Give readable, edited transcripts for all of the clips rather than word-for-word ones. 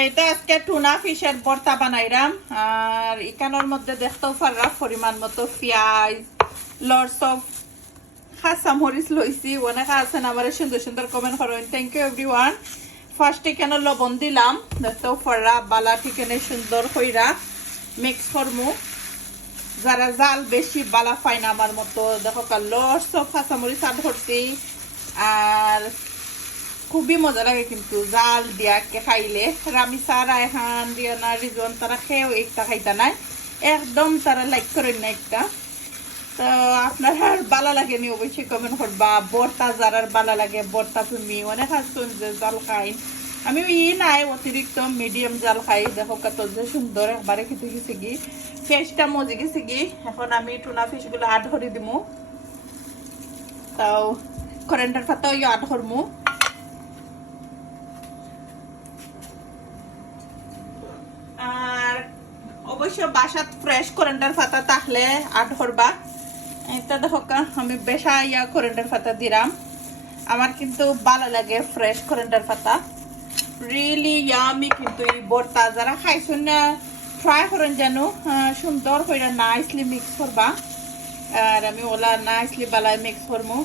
এইটা আজকে টুনা ফিশের ভর্তা বানাইলাম। আর এখানের মধ্যে দেখতেও পাররা পরিমাণ মতো পেঁয়াজ, লটস অফ কাঁচা মরিচ লইছি। অনেকে আছেন আমার সুন্দর সুন্দর কমেন্ট করেন, থ্যাংক ইউ এভরিওয়ান। ফার্স্ট এখানে লবণ দিলাম, দেখতেও পাররা বালা ঠিকানে সুন্দর কইরা মিক্স করমু। যারা জাল বেশি বালা পায় না আমার মতো, দেখো লটস অফ কাঁচা মরিচ আদ করছি। আর খুবই মজা লাগে কিন্তু জাল দিয়া খাইলে। রামিসা, রায়হান, রিয়ানা, রিজন তারা খেয়েও একটা খাইতা নাই, একদম তারা লাইক করেন না একটা। তো আপনার আর ভালো লাগে নি অবশ্যই কমেন্ট করবা। বর্তা যারার ভালো লাগে বর্তা তুমি অনেক আসুন যে জাল খাই, আমি নাই অতিরিক্ত মিডিয়াম জাল খাই। দেখো কত যে সুন্দর একবারে খেতে গেছে কি ফিশটা মজে গেছে কি। এখন আমি টুনা ফিশ গুলো আড করে দিমু, তাও করেন্টার পাতাও আড করমু। আর অবশ্য বাসাত ফ্রেশ করেন্টার পাতা থাকলে আট করবা। এটা দেখো আমি বেশা করেন্টার পাতা দিলাম, আমার কিন্তু ভালো লাগে ফ্রেশ করেন্টার পাতা, রিয়েলি ইয়ামি। কিন্তু এই ভর্তা যারা খাইছেন না ট্রাই করেন যেন সুন্দর করে নাইসলি মিক্স করবা। আর আমি ওলা নাইসলি বালায় মিক্স করবো।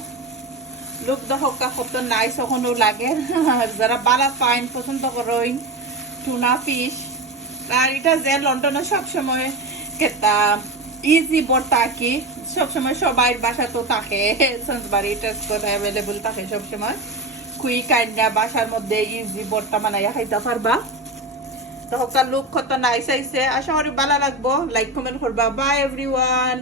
লোক দেখো কত নাইস ওখানেও লাগে। যারা বালা ফাইন পছন্দ করেন টুনা ফিশ। আর এটা যে লন্ডনে সবসময় কেতা ইজি ভর্তা কি সবসময় সবাই বাসা তো থাকে, সন্সবাড়ি টেস্ট করে অ্যাভেলেবল থাকে সবসময়। কুইক আইনা বাসার মধ্যে ইজি ভর্তা বানাইয়া খাইতে পারবা। তো হকার লুক কত নাইস আইছে, আশা করি ভালো লাগবো। লাইক কমেন্ট করবা। By everyone.